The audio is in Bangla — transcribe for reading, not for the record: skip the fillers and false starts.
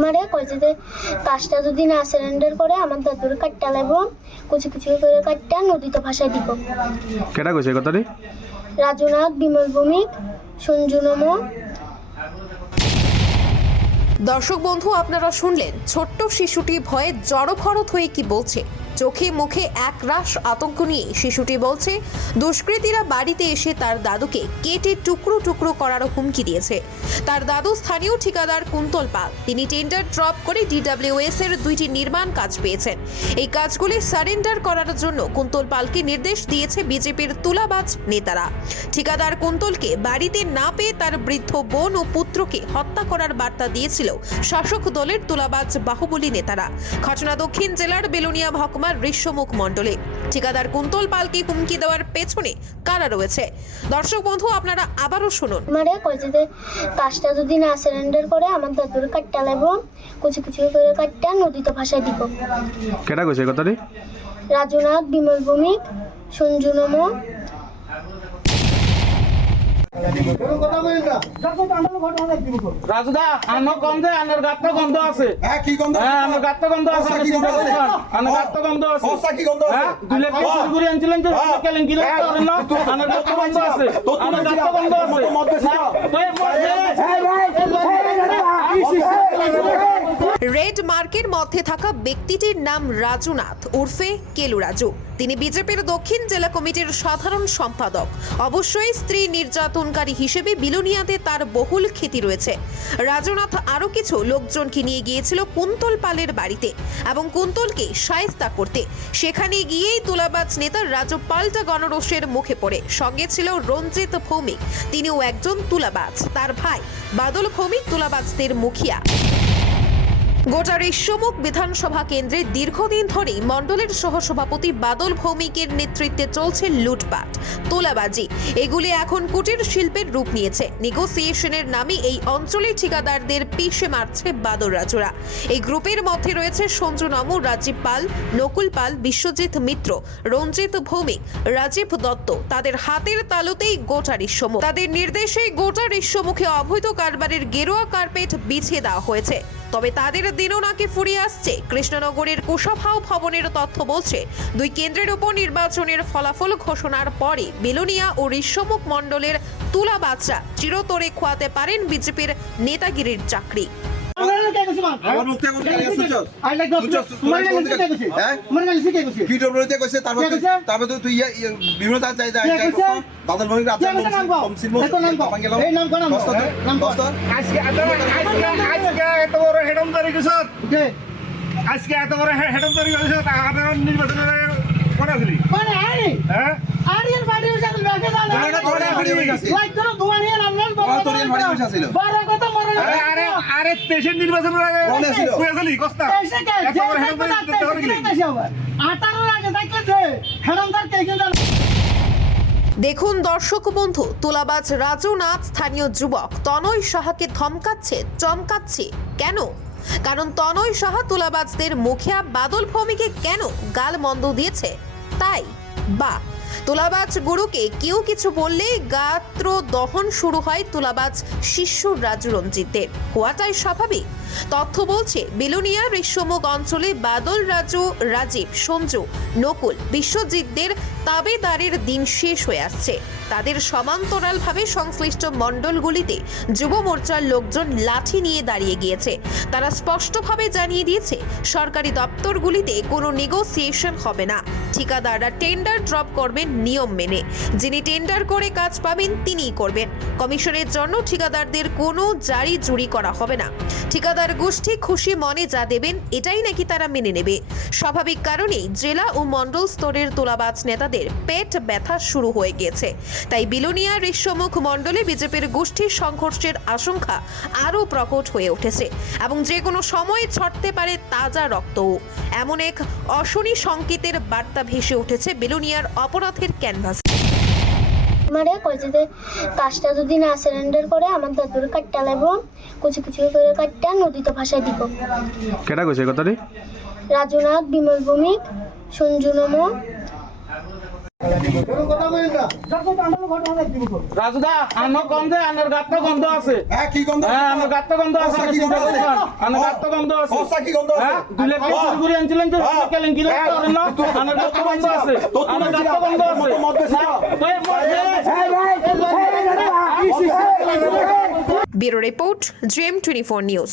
আমারে কইছে যে কাজটা যদি না সারেন্ডার করে আমার দাদুর কাটটা লাগবো, কুচি কুচি করে কাটটা নদীতে ভাসায় দিব। কেটা কইছে কথাটি? রাজুনাথ, বিমল ভৌমিক, সঞ্জু নমো। দর্শক বন্ধু, আপনারা শুনলেন ছোট্ট শিশুটি ভয়ে জড়ভরত হয়ে কি বলছে। চোখে মুখে একরাশ আতঙ্ক নিয়ে শিশুটি বলছে দুষ্কৃতীরা বাড়িতে এসে তার দাদুকে কেটে টুকরো টুকরো করার হুমকি দিয়েছে। তার দাদু স্থানীয় ঠিকাদার কুন্তল পাল। তিনি টেন্ডার ড্রপ করে DWS এর 2টি নির্মাণ কাজ পেয়েছেন। এই কাজগুলি সারেন্ডার করার জন্য কুন্তল পালকে নির্দেশ দিয়েছে বিজেপির তুলাবাজ নেতারা। ঠিকাদার কুন্তলকে বাড়িতে না পেয়ে তার বৃদ্ধ বোন ও পুত্রকে হত্যা করার বার্তা দিয়েছিল শাসক দলের তুলাবাজ বাহুবলী নেতারা। ঘটনা দক্ষিণ জেলার বেলুনিয়া মহকুমার ঋষ্যমুখ মণ্ডলে। ঠিকাদার কুন্তল পালকে হুমকি দেওয়ার পেছনে কারা রয়েছে? দর্শক বন্ধু, আপনারা আবারও শুনুন। আমারে কইছে যে কাজটা যদি না সারেন্ডার করে আমার দাদুর কাটটা লাগবো, কুচি কুচি করে কাটটা নদীতে ভাসায় দিব। কেটা কইছে কথাটি? রাজুনাথ, বিমল ভৌমিক, সঞ্জু নমো। রাজুদা আনো গন্ধে আনার গাত্ত গন্ধ আছে। কি গন্ধ? আনার গাত্ত গন্ধ আছে। আনার গাত্ত গন্ধ আছে। কি গন্ধ আছে? দুলে পেছন ঘুরে আনছিলেন যে কেলেন কি করেন না? আনার গাত্ত গন্ধ আছে। আনার গাত্ত গন্ধ আছে। রেড মার্কের মধ্যে থাকা ব্যক্তিটির নাম রাজুনাথ উর্ফে কেলু রাজু। তিনি বিজেপির দক্ষিণ জেলা কমিটির সাধারণ সম্পাদক। অবশ্যই স্ত্রী নির্যাতনকারী হিসেবে বিলোনিয়াতে তার বহুল খ্যাতি রয়েছে। রাজুনাথ আরও কিছু লোকজনকে নিয়ে গিয়েছিল কুন্তল পালের বাড়িতে এবং কুন্তলকে শায়েস্তা করতে। সেখানে গিয়েই তুলাবাজ নেতা রাজু পাল্টা গণরোষের মুখে পড়ে। সঙ্গে ছিল রঞ্জিত ভৌমিক, তিনিও একজন তুলাবাজ। তার ভাই বাদল ভৌমিক তুলাবাজদের মুখিয়া। গোটা ঋষ্যমুখ বিধানসভা কেন্দ্রে দীর্ঘদিন ধরেই মণ্ডলের সহসভাপতি বাদল ভৌমিকের নেতৃত্বে চলছে লুটপাট, তোলাবাজি। এগুলি এখন কুটির শিল্পের রূপ নিয়েছে। নেগোসিয়েশনের নামে এই অঞ্চলের ঠিকাদারদের পিষে মারছে বাদল রাজুরা। এই গ্রুপের মধ্যে রয়েছে সঞ্জু নমো, রাজীব পাল, নকুল পাল, বিশ্বজিৎ মিত্র, রঞ্জিত ভৌমিক, রাজীব দত্ত। তাদের হাতের তালুতেই গোটা ঋষ্যমুখ। তাদের নির্দেশেই গোটা ঋষ্যমুখে অবৈধ কারবারের গেরুয়া কার্পেট বিছিয়ে দেওয়া হয়েছে। তবে তাদের দিনও নাকি ফুরিয়ে আসছে। কৃষ্ণনগরের কুশাভাও ভবনের তথ্য বলছে 2 কেন্দ্রের উপনির্বাচনের ফলাফল ঘোষণার পরে বেলুনিয়া ও ঋষ্যমুখ মণ্ডলের তুলাবাজরা চিরতরে খোয়াতে পারেন বিজেপির নেতাগিরির চাকরি। আজকে এত বড় হেডম তৈরি করেছে নির্বাচনের করা দিলি আরে দেশের নির্বাচনের আগে দেখুন দর্শক বন্ধু, তুলাবাজ রাজুনাথ স্থানীয় যুবক তনয় সাহাকে ধমকাচ্ছে, চমকাচ্ছে কেন? কারণ তনয় সাহা তুলাবাজদের মুখিয়া বাদল ভৌমিকে কেন গাল মন্দ দিয়েছে তাই? বা তুলাবাজ গুরুকে কেউ কিছু বললেই গাত্র দহন শুরু হয় তুলাবাজ শিষ্য রাজু রঞ্জিতদের। হওয়াটাই স্বাভাবিক। তথ্য বলছে বেলুনিয়া ঋষ্যমুখ অঞ্চলে বাদল রাজু, রাজীব, সঞ্জু, নকুল, বিশ্বজিৎদের তাবেদারের দিন শেষ হয়ে আসছে। তাদের সমান্তরালভাবে সংশ্লিষ্ট মণ্ডলগুলিতে যুব মোর্চার লোকজন লাঠি নিয়ে দাঁড়িয়ে গিয়েছে। তারা স্পষ্টভাবে জানিয়ে দিয়েছে সরকারি দপ্তরগুলিতে কোনো নেগোসিয়েশন হবে না। ঠিকাদাররা টেন্ডার ড্রপ করবেন নিয়ম মেনে। যিনি টেন্ডার করে কাজ পাবেন তিনিই করবেন। কমিশনের জন্য ঠিকাদারদের কোনো জারি জুরি করা হবে না। ঠিকাদার গোষ্ঠী খুশি মনে যা দেবেন এটাই নাকি তারা মেনে নেবে। স্বাভাবিক কারণেই জেলা ও মণ্ডল স্তরের তোলাবাজ নেতাদের পেট ব্যথা শুরু হয়ে গিয়েছে। তাই বিলোনিয়া ঋষ্যমুখ মণ্ডলে বিজেপির গোষ্ঠীর সংঘর্ষের আশঙ্কা আরও প্রকট হয়ে উঠেছে এবং যে কোনো সময় ছড়তে পারে তাজা রক্তও। এমন এক অশনি সংকেতের বার্তা ভেসে উঠেছে বেলুনিয়ার অপরাধের ক্যানভাসে। আমারে কইছে যে কাজটা যদি না সারেন্ডার করে আমার দাদুর কাটটা লাগবো, কুচি কুচি করে কাটটা নদীতে ভাসায় দিব। কেটা কইছে কথাটি? রাজুনাথ, বিমল ভৌমিক, সঞ্জু নমো। রাজুদা আনো গন্ধে আনার গাত্ত গন্ধ আছে কি গন্ধ হ্যাঁ আমার গাত্ত গন্ধ আছে কি গন্ধ আছে? আনার গাত্ত গন্ধ আছে কি গন্ধ আছে? হ্যাঁ 2 লাখ টাকা চুরি আনছিলেন যে কেলেন কি করেন না আনার গাত্ত গন্ধ আছে আনার গাত্ত গন্ধ আছে ব্যুরো রিপোর্ট GM24 নিউজ।